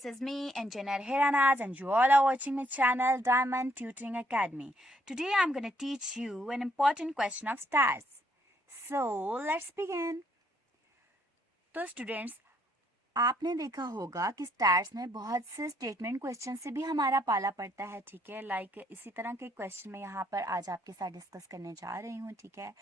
this is me, Engineer Hiranaz, and you all are watching my channel Diamond Tutoring Academy. Today I'm going to teach you an important question of stars. So let's begin. तो students, आपने देखा होगा कि stars में बहुत से statement question से भी हमारा पाला पड़ता है, ठीक है। लाइक इसी तरह के क्वेश्चन मैं यहाँ पर आज आपके साथ डिस्कस करने जा रही हूँ, ठीक है।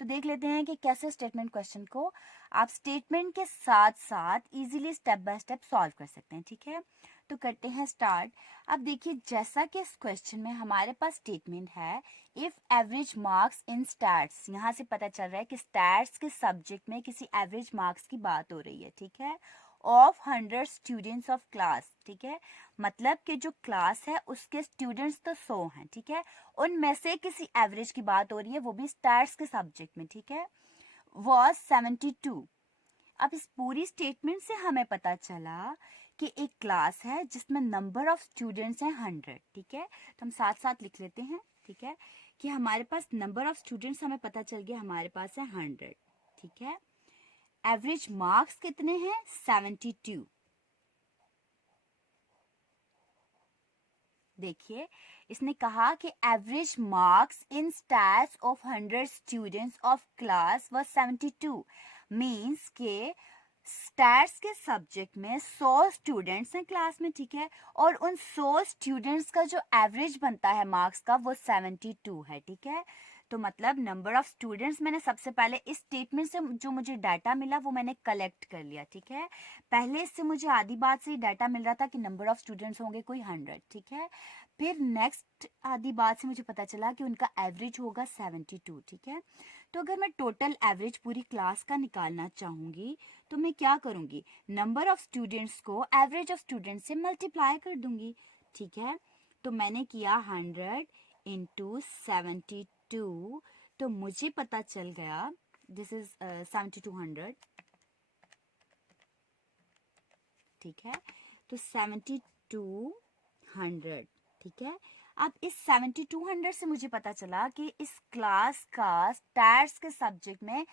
तो देख लेते हैं कि कैसे स्टेटमेंट क्वेश्चन को आप स्टेटमेंट के साथ साथ easily step by step solve कर सकते हैं, ठीक है। तो करते हैं स्टार्ट। अब देखिए, जैसा कि इस क्वेश्चन में हमारे पास स्टेटमेंट है if average marks in stats, यहाँ से पता चल रहा है कि स्टैट्स के सब्जेक्ट में किसी एवरेज मार्क्स की बात हो रही है, ठीक है, ऑफ 100 स्टूडेंट्स ऑफ क्लास, ठीक है। मतलब कि जो क्लास है उसके स्टूडेंट्स तो 100 हैं, ठीक है, उनमें से किसी एवरेज की बात हो रही है, वो भी स्टैट्स के सब्जेक्ट में, ठीक है, वॉज 72। अब इस पूरी स्टेटमेंट से हमें पता चला कि एक क्लास है जिसमें नंबर ऑफ स्टूडेंट्स हैं 100, ठीक है। तो हम साथ साथ लिख लेते हैं, ठीक है, कि हमारे पास नंबर ऑफ स्टूडेंट्स हमें पता चल गया हमारे पास है 100, ठीक है। एवरेज मार्क्स कितने हैं? 72। देखिए, इसने कहा कि average marks in stats of 100 students of class was 72, means के स्टैट्स के सब्जेक्ट में 100 स्टूडेंट्स हैं क्लास में, ठीक है, और उन 100 स्टूडेंट्स का जो एवरेज बनता है मार्क्स का वो 72 है, ठीक है। तो मतलब नंबर ऑफ स्टूडेंट्स मैंने सबसे पहले इस स्टेटमेंट से जो मुझे डाटा मिला वो मैंने कलेक्ट कर लिया, ठीक है। पहले इससे मुझे आधी बात से डाटा मिल रहा था कि नंबर ऑफ स्टूडेंट्स होंगे कोई 100, ठीक है। फिर नेक्स्ट आधी बात से मुझे पता चला कि उनका एवरेज होगा 72, ठीक है। तो अगर मैं टोटल एवरेज पूरी क्लास का निकालना चाहूँगी तो मैं क्या करूँगी, नंबर ऑफ स्टूडेंट्स को एवरेज ऑफ स्टूडेंट्स से मल्टीप्लाई कर दूंगी, ठीक है। तो मैंने किया 100 इंटू 72, तो मुझे पता चल गया दिस इज 7200, ठीक है। तो 7200, ठीक है। अब इस 7200 से मुझे पता चला कि इस क्लास का स्टैट्स के सब्जेक्ट में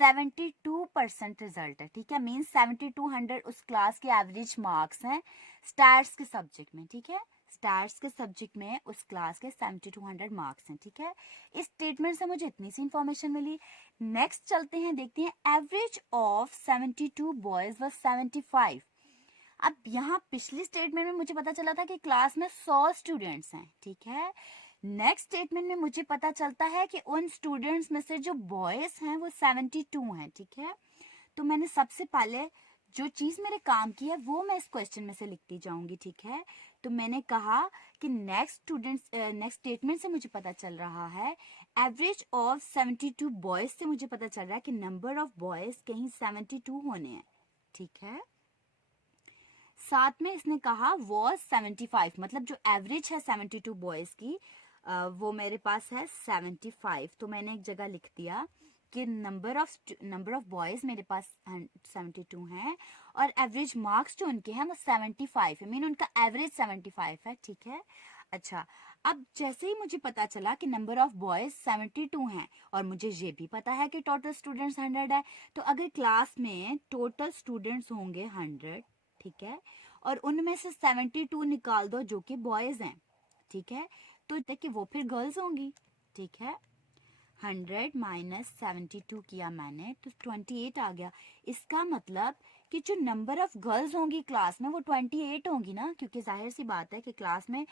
72% रिजल्ट है, ठीक है। मींस 7200 उस क्लास के एवरेज मार्क्स हैं स्टैट्स के सब्जेक्ट में, ठीक है। स्टैट्स के सब्जेक्ट में उस क्लास के 7200 मार्क्स हैं, ठीक है। इस स्टेटमेंट से मुझे इतनी सी इंफॉर्मेशन मिली। नेक्स्ट चलते हैं, देखते हैं एवरेज ऑफ 72 बॉयज वाज 75। अब यहाँ पिछली स्टेटमेंट में मुझे पता चला था कि क्लास में 100 स्टूडेंट्स हैं, ठीक है। नेक्स्ट स्टेटमेंट में मुझे पता चलता है कि उन स्टूडेंट्स में से जो बॉयज हैं वो 72 हैं, ठीक है। तो मैंने सबसे पहले जो चीज मेरे काम की है वो मैं इस क्वेश्चन में से लिखती जाऊंगी, ठीक है। तो मैंने कहा कि नेक्स्ट स्टेटमेंट से मुझे पता चल रहा है एवरेज ऑफ 72 बॉयज से मुझे पता चल रहा है कि नंबर ऑफ बॉयज कहीं 72 होने हैं, ठीक है। साथ में इसने कहा वॉज 75, मतलब जो एवरेज है 72 बॉयज की वो मेरे पास है 75। तो मैंने एक जगह लिख दिया कि नंबर ऑफ बॉयज मेरे पास 72 हैं और एवरेज मार्क्स जो उनके हैं वो 75 है, मीन उनका एवरेज 75 है, ठीक है। अच्छा, अब जैसे ही मुझे पता चला कि नंबर ऑफ बॉयज 72 हैं और मुझे ये भी पता है कि टोटल स्टूडेंट्स 100 है, तो अगर क्लास में टोटल स्टूडेंट्स होंगे 100, ठीक है, और उनमें से 72 निकाल दो जो कि बॉयज हैं, ठीक है, तो देखिए वो फिर गर्ल्स होंगी, ठीक है। 100 माइनस 72 किया मैंने तो 28 आ गया। इसका मतलब कि जो नंबर ऑफ गर्ल्स होंगी क्लास में वो 28 होंगी ना, क्योंकि जाहिर सी बात है कि क्लास में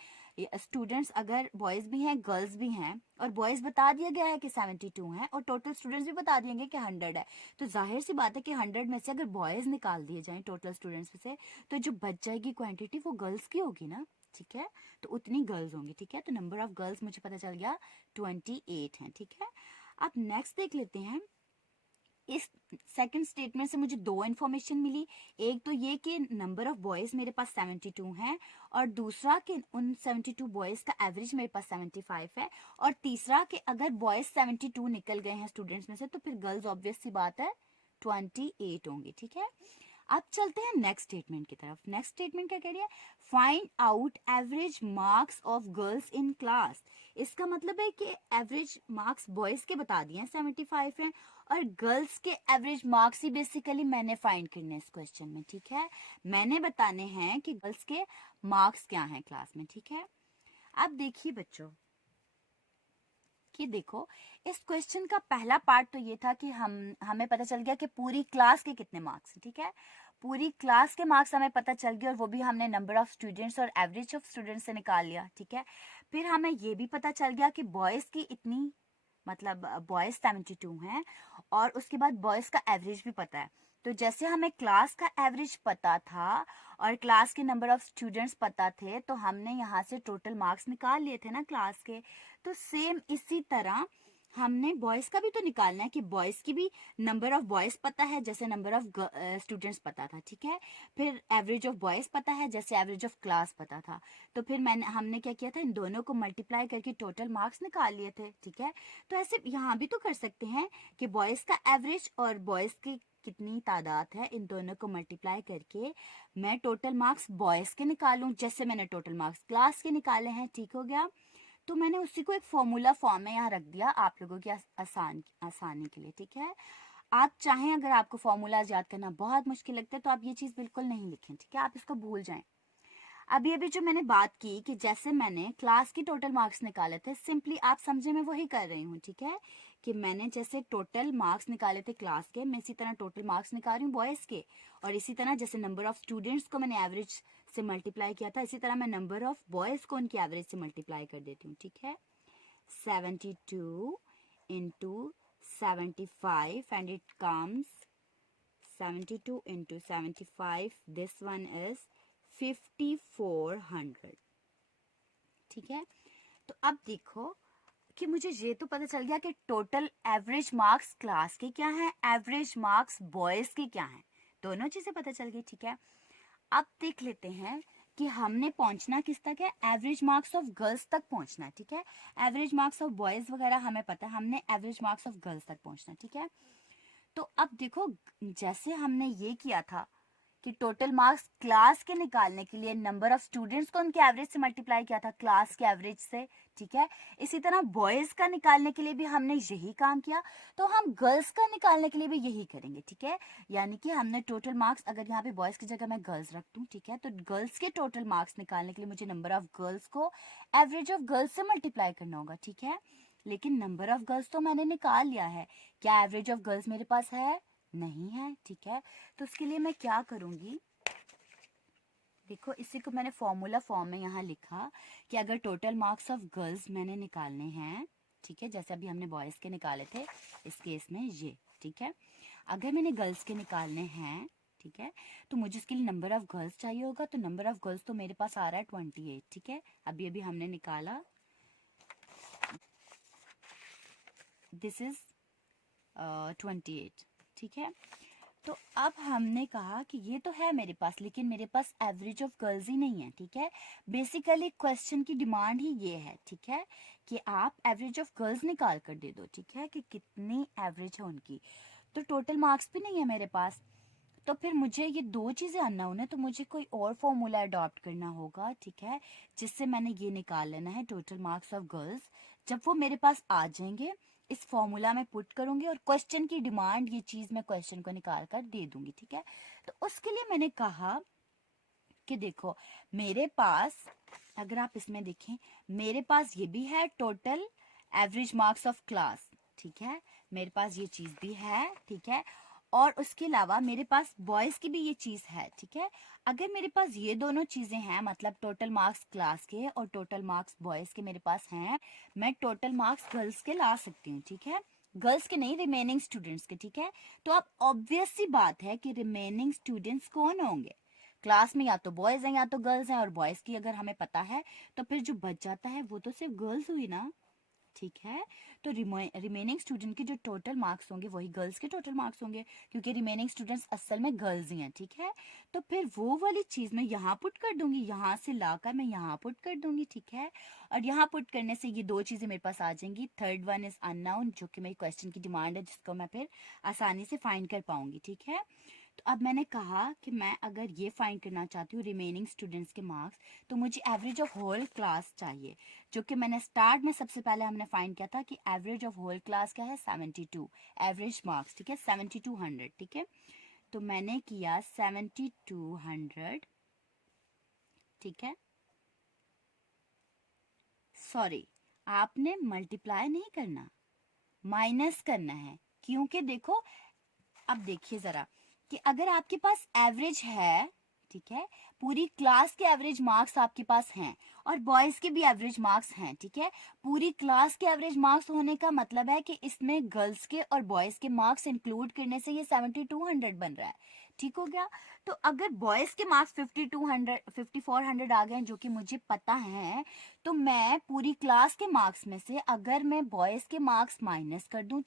स्टूडेंट्स अगर बॉयज भी हैं गर्ल्स भी हैं और बॉयज बता दिया गया है कि 72 हैं और टोटल स्टूडेंट्स भी बता दिएंगे कि 100 है, तो जाहिर सी बात है कि 100 में से अगर बॉयज निकाल दिए जाएं टोटल स्टूडेंट्स में से तो जो बच जाएगी क्वांटिटी वो गर्ल्स की होगी ना, ठीक है। तो उतनी गर्ल्स होंगी, ठीक है। तो नंबर ऑफ गर्ल्स मुझे पता चल गया 28 है, ठीक है। अब नेक्स्ट देख लेते हैं, इस सेकंड स्टेटमेंट से मुझे दो इन्फॉर्मेशन मिली। एक तो ये कि नंबर ऑफ बॉयज मेरे पास 72 हैं और दूसरा कि उन 72 बॉयज का एवरेज मेरे पास 75 है, और तीसरा कि अगर बॉयज 72 निकल गए हैं स्टूडेंट्स में से तो फिर गर्ल्स ऑब्वियस सी बात है 28 होंगी, ठीक है। अब चलते हैं नेक्स्ट स्टेटमेंट की तरफ। नेक्स्ट स्टेटमेंट क्या कह रही है, find out average marks of girls in class. इसका मतलब है कि एवरेज मार्क्स बॉयज के बता दिए हैं 75 हैं, और गर्ल्स के एवरेज मार्क्स ही बेसिकली मैंने फाइंड करने इस क्वेश्चन में, ठीक है। मैंने बताने हैं कि गर्ल्स के मार्क्स क्या हैं क्लास में, ठीक है। अब देखिए बच्चों कि देखो इस क्वेश्चन का पहला पार्ट तो ये था कि हमें पता चल गया कि पूरी क्लास के कितने मार्क्स हैं, ठीक है। पूरी क्लास के मार्क्स हमें पता चल गए और वो भी हमने नंबर ऑफ स्टूडेंट्स और एवरेज ऑफ स्टूडेंट्स से निकाल लिया, ठीक है। फिर हमें ये भी पता चल गया कि बॉयज़ की इतनी, मतलब बॉयज़ 72 हैं, और उसके बाद बॉयज़ का एवरेज भी पता है। तो जैसे हमें क्लास का एवरेज पता था और क्लास के नंबर ऑफ स्टूडेंट्स पता थे, तो हमने यहाँ से टोटल मार्क्स निकाल लिए थे ना क्लास के। तो सेम इसी तरह हमने बॉयज़ का भी तो निकालना है कि बॉयज़ की भी नंबर ऑफ बॉयज़ पता है जैसे नंबर ऑफ स्टूडेंट्स पता था, ठीक है। फिर एवरेज ऑफ बॉयज़ पता है जैसे एवरेज ऑफ क्लास पता था। तो फिर हमने क्या किया था, इन दोनों को मल्टीप्लाई करके टोटल मार्क्स निकाल लिए थे, ठीक है। तो ऐसे यहाँ भी तो कर सकते हैं कि बॉयज़ का एवरेज और बॉयज़ की कितनी तादाद है, इन दोनों को मल्टीप्लाई करके मैं टोटल मार्क्स बॉयज़ के निकालूं जैसे मैंने टोटल मार्क्स क्लास के निकाले हैं, ठीक हो गया। तो मैंने उसी को एक फॉर्मूला फॉर्म में यहाँ रख दिया आप लोगों की आसानी के लिए, ठीक है। आप चाहें, अगर आपको फॉर्मूलाज याद करना बहुत मुश्किल लगता है तो आप ये चीज़ बिल्कुल नहीं लिखें, ठीक है, आप इसको भूल जाएं। अभी जो मैंने बात की कि जैसे मैंने क्लास की टोटल मार्क्स निकाले थे, सिंपली आप समझे मैं वही कर रही हूँ, ठीक है। कि मैंने जैसे टोटल मार्क्स निकाले थे क्लास के, मैं इसी तरह टोटल मार्क्स निकाल रही हूँ बॉयज़ के, और इसी तरह जैसे नंबर ऑफ स्टूडेंट्स को मैंने एवरेज से मल्टीप्लाई किया था, इसी तरह मैं नंबर ऑफ बॉयज़ को उनकी एवरेज से मल्टीप्लाई कर देती हूँ, ठीक है। 72 into 75 and it comes 72 into 75, this one is 5400, ठीक है। तो अब देखो कि मुझे ये तो पता चल गया कि टोटल एवरेज मार्क्स क्लास के क्या हैं, एवरेज मार्क्स बॉयज़ के क्या हैं, दोनों चीज़ें पता चल गई, ठीक है। अब देख लेते हैं कि हमने पहुंचना किस तक है, एवरेज मार्क्स ऑफ गर्ल्स तक पहुंचना है, ठीक है। एवरेज मार्क्स ऑफ बॉयज़ वगैरह हमें पता है, हमने एवरेज मार्क्स ऑफ गर्ल्स तक पहुंचना, ठीक है। तो अब देखो जैसे हमने ये किया था कि टोटल मार्क्स क्लास के निकालने के लिए नंबर ऑफ स्टूडेंट्स को उनके एवरेज से मल्टीप्लाई किया था क्लास के एवरेज से, ठीक है। इसी तरह बॉयज़ का निकालने के लिए भी हमने यही काम किया, तो हम गर्ल्स का निकालने के लिए भी यही करेंगे, ठीक है। यानी कि हमने टोटल मार्क्स, अगर यहाँ पे बॉयज़ की जगह मैं गर्ल्स रख दूँ, ठीक है, तो गर्ल्स के टोटल मार्क्स निकालने के लिए मुझे नंबर ऑफ गर्ल्स को एवरेज ऑफ गर्ल्स से मल्टीप्लाई करना होगा, ठीक है। लेकिन नंबर ऑफ गर्ल्स तो मैंने निकाल लिया है, क्या एवरेज ऑफ गर्ल्स मेरे पास है? नहीं है, ठीक है। तो उसके लिए मैं क्या करूंगी, देखो इसी को मैंने फॉर्मूला फॉर्म में यहाँ लिखा कि अगर टोटल मार्क्स ऑफ गर्ल्स मैंने निकालने हैं, ठीक है, जैसे अभी हमने बॉयज़ के निकाले थे इस केस में ये, ठीक है। अगर मैंने गर्ल्स के निकालने हैं, ठीक है, तो मुझे उसके लिए नंबर ऑफ गर्ल्स चाहिए होगा, तो नंबर ऑफ गर्ल्स तो मेरे पास आ रहा है 28, ठीक है। अभी हमने निकाला, दिस इज 28, ठीक है। तो अब हमने कहा कि ये तो है मेरे पास, लेकिन मेरे पास एवरेज ऑफ गर्ल्स ही नहीं है, ठीक है। बेसिकली क्वेश्चन की डिमांड ही ये है, ठीक है, कि आप एवरेज ऑफ गर्ल्स निकाल कर दे दो, ठीक है, कि कितनी एवरेज है उनकी। तो टोटल मार्क्स भी नहीं है मेरे पास, तो फिर मुझे ये दो चीज़ें अननोन है, तो मुझे कोई और फॉर्मूला अडॉप्ट करना होगा, ठीक है, जिससे मैंने ये निकाल लेना है टोटल मार्क्स ऑफ गर्ल्स। जब वो मेरे पास आ जाएंगे, इस फॉर्मूला में पुट करूंगी और क्वेश्चन की डिमांड ये चीज़ मैं क्वेश्चन को निकाल कर दे दूंगी, ठीक है। तो उसके लिए मैंने कहा कि देखो मेरे पास, अगर आप इसमें देखें, मेरे पास ये भी है total average marks of class, ठीक है, मेरे पास ये चीज़ भी है, ठीक है, और उसके अलावा मेरे पास बॉयज़ की भी ये चीज़ है, ठीक है। अगर मेरे पास ये दोनों चीज़ें हैं, मतलब टोटल मार्क्स क्लास के और टोटल मार्क्स बॉयज़ के मेरे पास हैं, मैं टोटल मार्क्स गर्ल्स के ला सकती हूँ, ठीक है, गर्ल्स के नहीं, रिमेनिंग स्टूडेंट्स के, ठीक है। तो अब ऑब्वियस सी बात है कि रिमेनिंग स्टूडेंट्स कौन होंगे क्लास में, या तो बॉयज़ हैं या तो गर्ल्स हैं, और बॉयज़ की अगर हमें पता है तो फिर जो बच जाता है वो तो सिर्फ गर्ल्स हुई ना, ठीक है। तो रिमेनिंग स्टूडेंट के जो टोटल मार्क्स होंगे वही गर्ल्स के टोटल मार्क्स होंगे, क्योंकि रिमेनिंग स्टूडेंट्स असल में गर्ल्स ही हैं, ठीक है। तो फिर वो वाली चीज़ मैं यहाँ पुट कर दूंगी, यहाँ से लाकर मैं यहाँ पुट कर दूंगी, ठीक है। और यहाँ पुट करने से ये दो चीज़ें मेरे पास आ जाएंगी। थर्ड वन इज अननोन, जो कि मेरी क्वेश्चन की डिमांड है, जिसको मैं फिर आसानी से फाइंड कर पाऊंगी, ठीक है। तो अब मैंने कहा कि मैं अगर ये फाइंड करना चाहती हूँ रिमेनिंग स्टूडेंट्स के मार्क्स, तो मुझे एवरेज ऑफ होल क्लास चाहिए, जो कि मैंने स्टार्ट में सबसे पहले हमने फाइंड किया था कि एवरेज ऑफ होल क्लास क्या है 72 एवरेज मार्क्स, ठीक है 7200, ठीक है। तो मैंने किया 7200, ठीक है, सॉरी आपने मल्टीप्लाई नहीं करना, माइनस करना है, क्योंकि देखो अब देखिए जरा कि अगर आपके पास एवरेज है, ठीक है, पूरी क्लास के एवरेज मार्क्स आपके पास हैं और बॉयज के भी एवरेज मार्क्स हैं, ठीक है, पूरी क्लास के एवरेज मार्क्स होने का मतलब है कि इसमें गर्ल्स के और बॉयज के मार्क्स इंक्लूड करने से ये 7200 बन रहा है, ठीक हो गया। तो अगर बॉयज के मार्क्स 5400 आ गए जो कि मुझे पता है, तो मैं पूरी क्लास के मार्क्स में से अगर मैं बॉयज के मार्क्स माइनस कर दूं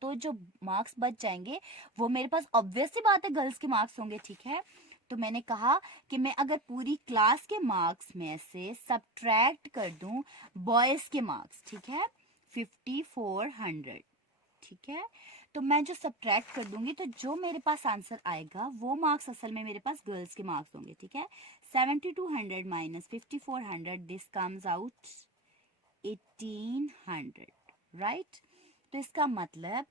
तो जो मार्क्स बच जाएंगे वो मेरे पास ऑब्वियस सी बात है गर्ल्स के मार्क्स होंगे, ठीक है। तो मैंने कहा कि मैं अगर पूरी क्लास के मार्क्स में से सब्ट्रैक्ट कर दूं बॉयज के मार्क्स, ठीक है 5400, ठीक है, तो मैं जो सब्ट्रैक्ट कर दूंगी तो जो मेरे पास आंसर आएगा वो मार्क्स असल में मेरे पास गर्ल्स के मार्क्स होंगे, ठीक है। 7200 minus 5400, this comes out 1800, right. तो इसका मतलब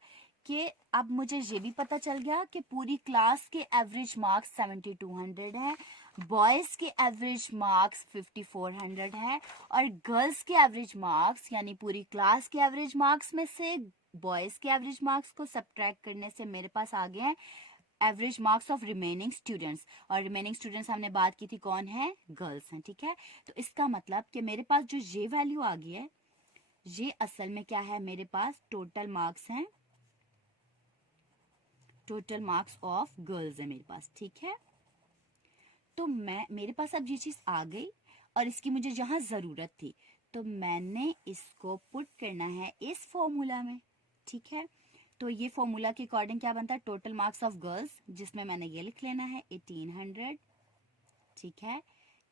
कि अब मुझे ये भी पता चल गया कि पूरी क्लास के एवरेज मार्क्स 7200 है, बॉयज के एवरेज मार्क्स 5400 है, और गर्ल्स के एवरेज मार्क्स यानी पूरी क्लास के एवरेज मार्क्स में से बॉयज के एवरेज मार्क्स को सब्ट्रैक्ट करने से मेरे पास आ गए हैं average marks of remaining students, और रिमेनिंग स्टूडेंट्स हमने बात की थी कौन है, गर्ल्स हैं, ठीक है। तो इसका मतलब कि मेरे पास जो ये वैल्यू आ गई है ये असल में क्या है, मेरे पास टोटल मार्क्स हैं, टोटल मार्क्स ऑफ गर्ल्स है मेरे पास, ठीक है। तो मेरे पास अब ये चीज आ गई और इसकी मुझे जहां जरूरत थी तो मैंने इसको पुट करना है इस फॉर्मूला में, ठीक है। तो ये फॉर्मूला के अकॉर्डिंग क्या बनता है, टोटल मार्क्स ऑफ गर्ल्स, जिसमें मैंने ये लिख लेना है 1800, ठीक है,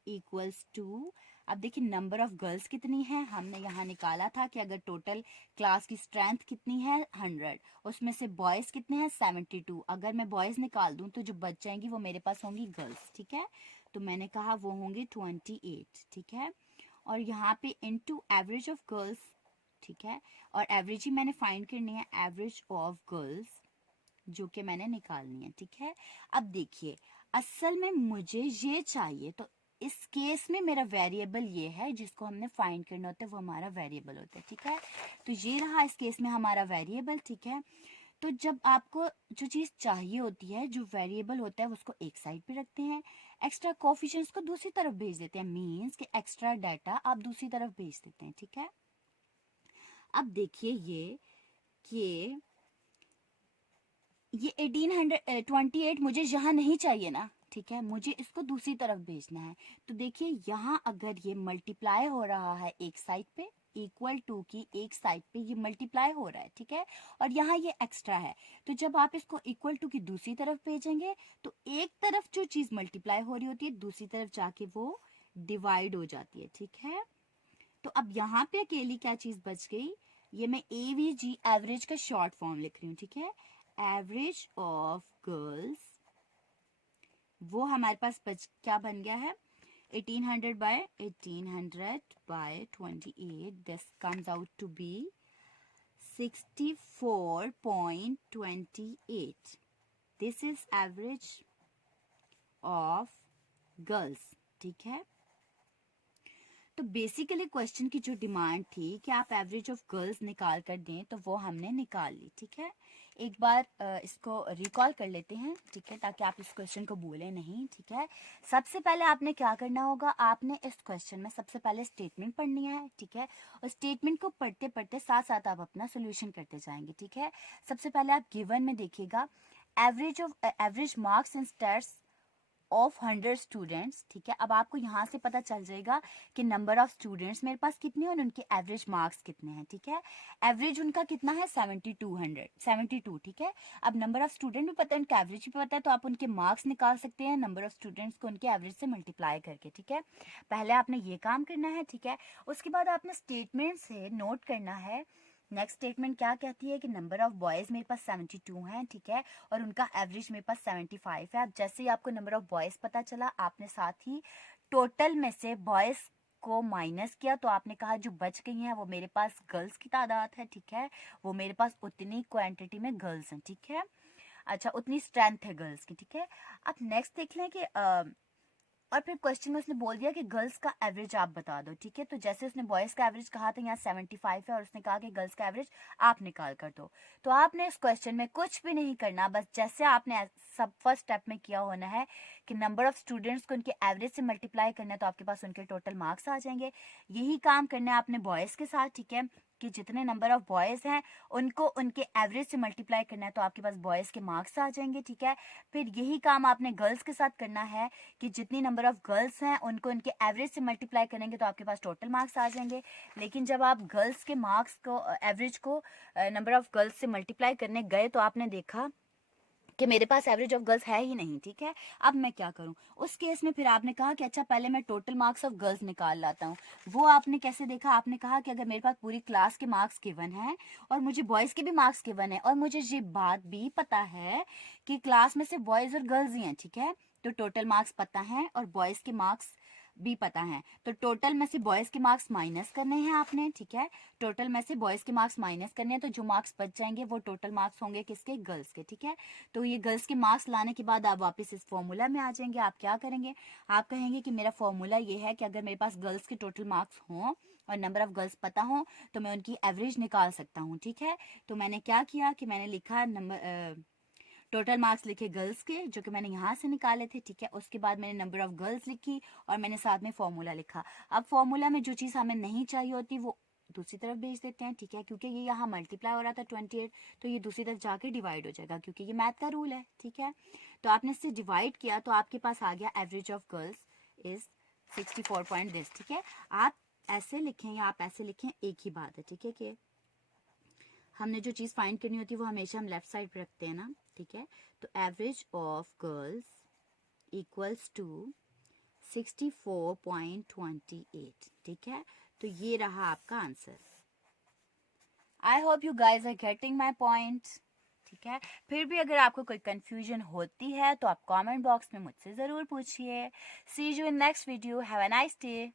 इक्वल्स टू, अब देखिए नंबर ऑफ गर्ल्स कितनी है, हमने यहाँ निकाला था कि अगर टोटल क्लास की स्ट्रेंथ कितनी है 100, उसमें से बॉयज कितने हैं 72, अगर मैं बॉयज निकाल दूं तो जो बच जाएंगी वो मेरे पास होंगी गर्ल्स, ठीक है। तो मैंने कहा वो होंगे 28, ठीक है, और यहाँ पे इनटू एवरेज ऑफ गर्ल्स, ठीक है, और एवरेज ही मैंने फाइंड करनी है, एवरेज ऑफ गर्ल्स जो कि मैंने निकालनी है, ठीक है। अब देखिए असल में मुझे ये चाहिए, तो इस केस में मेरा वेरिएबल ये है जिसको हमने फाइंड करना होता है, वो हमारा वेरिएबल होता है, ठीक है। तो ये रहा इस केस में हमारा वेरिएबल, ठीक है। तो जब आपको जो चीज चाहिए होती है, जो वेरिएबल होता है उसको एक साइड पे रखते हैं, एक्स्ट्रा कोफिशिएंट्स को दूसरी तरफ भेज देते हैं, मीन्स कि एक्स्ट्रा डाटा आप दूसरी तरफ भेज देते हैं, ठीक है। अब देखिए ये कि ये 1828 मुझे यहाँ नहीं चाहिए ना, ठीक है, मुझे इसको दूसरी तरफ भेजना है। तो देखिए यहाँ अगर ये मल्टीप्लाई हो रहा है एक साइड पे, इक्वल टू की एक साइड पे ये मल्टीप्लाई हो रहा है, ठीक है, और यहाँ ये एक्स्ट्रा है, तो जब आप इसको इक्वल टू की दूसरी तरफ भेजेंगे तो एक तरफ जो चीज मल्टीप्लाई हो रही होती है दूसरी तरफ जाके वो डिवाइड हो जाती है, ठीक है। तो अब यहाँ पे अकेली क्या चीज बच गई, ये मैं एवीजी एवरेज का शॉर्ट फॉर्म लिख रही हूँ, ठीक है, एवरेज ऑफ गर्ल्स, वो हमारे पास क्या बन गया है 1800 by 28, this comes out to be 64.28, this is average of girls, ठीक है। तो बेसिकली क्वेश्चन की जो डिमांड थी कि आप एवरेज ऑफ गर्ल्स निकाल कर दें, तो वो हमने निकाल ली, ठीक है। एक बार इसको रिकॉल कर लेते हैं, ठीक है, ताकि आप इस क्वेश्चन को भूलें नहीं, ठीक है। सबसे पहले आपने क्या करना होगा, आपने इस क्वेश्चन में सबसे पहले स्टेटमेंट पढ़नी है, ठीक है, और स्टेटमेंट को पढ़ते पढ़ते साथ साथ आप अपना सोल्यूशन करते जाएंगे, ठीक है। सबसे पहले आप गिवन में देखिएगा average marks in stats of 100 students, ठीक है। अब आपको यहाँ से पता चल जाएगा कि नंबर ऑफ स्टूडेंट्स मेरे पास कितने हैं और उनके एवरेज मार्क्स कितने हैं, ठीक है। एवरेज उनका कितना है 72, ठीक है। अब नंबर ऑफ स्टूडेंट भी पता है, उनका एवरेज भी पता है, तो आप उनके मार्क्स निकाल सकते हैं नंबर ऑफ स्टूडेंट्स को उनके एवरेज से मल्टीप्लाई करके, ठीक है। पहले आपने ये काम करना है, ठीक है। उसके बाद आपने स्टेटमेंट से नोट करना है नेक्स्ट स्टेटमेंट क्या कहती है कि नंबर ऑफ बॉयज़ मेरे पास 72 हैं, ठीक है, और उनका एवरेज मेरे पास 75 है। अब जैसे ही आपको नंबर ऑफ बॉयज़ पता चला, आपने साथ ही टोटल में से बॉयज़ को माइनस किया, तो आपने कहा जो बच गई हैं वो मेरे पास गर्ल्स की तादाद है, ठीक है, वो मेरे पास उतनी क्वांटिटी में गर्ल्स हैं, ठीक है, अच्छा उतनी स्ट्रेंथ है गर्ल्स की, ठीक है। अब नेक्स्ट देख लें कि और फिर क्वेश्चन में उसने बोल दिया कि गर्ल्स का एवरेज आप बता दो, ठीक है। तो जैसे उसने बॉयज़ का एवरेज कहा था, यहाँ 75 है, और उसने कहा कि गर्ल्स का एवरेज आप निकाल कर दो। तो आपने इस क्वेश्चन में कुछ भी नहीं करना, बस जैसे आपने सब फर्स्ट स्टेप में किया होना है कि नंबर ऑफ स्टूडेंट्स को उनके एवरेज से मल्टीप्लाई करना है, तो आपके पास उनके टोटल मार्क्स आ जाएंगे। यही काम करना है आपने बॉयज़ के साथ, ठीक है, कि जितने नंबर ऑफ बॉयज़ हैं उनको उनके एवरेज से मल्टीप्लाई करना है, तो आपके पास बॉयज़ के मार्क्स आ जाएंगे, ठीक है। फिर यही काम आपने गर्ल्स के साथ करना है कि जितनी नंबर ऑफ गर्ल्स हैं उनको उनके एवरेज से मल्टीप्लाई करेंगे, तो आपके पास टोटल मार्क्स आ जाएंगे। लेकिन जब आप गर्ल्स के मार्क्स को एवरेज को नंबर ऑफ गर्ल्स से मल्टीप्लाई करने गए, तो आपने देखा कि मेरे पास एवरेज ऑफ गर्ल्स है ही नहीं, ठीक है। अब मैं क्या करूं उस केस में? फिर आपने कहा कि अच्छा पहले मैं टोटल मार्क्स ऑफ गर्ल्स निकाल लाता हूं। वो आपने कैसे देखा? आपने कहा कि अगर मेरे पास पूरी क्लास के मार्क्स गिवन हैं और मुझे बॉयज़ के भी मार्क्स गिवन है, और मुझे ये बात भी पता है कि क्लास में से बॉयज़ और गर्ल्स ही हैं, ठीक है, तो टोटल मार्क्स पता है और बॉयज़ के मार्क्स भी पता है, तो टोटल में से बॉयज़ के मार्क्स माइनस करने हैं आपने, ठीक है, टोटल में से बॉयज़ के मार्क्स माइनस करने हैं, तो जो मार्क्स बच जाएंगे वो टोटल मार्क्स होंगे किसके? गर्ल्स के, ठीक है। तो ये गर्ल्स के मार्क्स लाने के बाद आप वापस इस फॉर्मूला में आ जाएंगे। आप क्या करेंगे? आप कहेंगे कि मेरा फॉर्मूला ये है कि अगर मेरे पास गर्ल्स के टोटल मार्क्स हों और नंबर ऑफ गर्ल्स पता हो तो मैं उनकी एवरेज निकाल सकता हूँ, ठीक है। तो मैंने क्या किया कि मैंने लिखा नंबर टोटल मार्क्स लिखे गर्ल्स के, जो कि मैंने यहाँ से निकाले थे, ठीक है। उसके बाद मैंने नंबर ऑफ गर्ल्स लिखी और मैंने साथ में फॉर्मूला लिखा। अब फॉर्मूला में जो चीज़ हमें नहीं चाहिए होती वो दूसरी तरफ भेज देते हैं, ठीक है, क्योंकि ये यहाँ मल्टीप्लाई हो रहा था 28, तो ये दूसरी तरफ जाके डिवाइड हो जाएगा, क्योंकि ये मैथ का रूल है, ठीक है। तो आपने इससे डिवाइड किया तो आपके पास आ गया average of girls is 64 point this, ठीक है। आप ऐसे लिखें या आप ऐसे लिखें, एक ही बात है, ठीक है, कि हमने जो चीज़ फाइंड करनी होती है वो हमेशा हम लेफ्ट साइड पे रखते हैं ना, ठीक है। तो average of girls equals to 64.28, ठीक है। तो ये रहा आपका answer. I hope you guys are getting my point, ठीक है। फिर भी अगर आपको कोई कंफ्यूजन होती है तो आप कमेंट बॉक्स में मुझसे ज़रूर पूछिए। See you in next video. Have a nice day.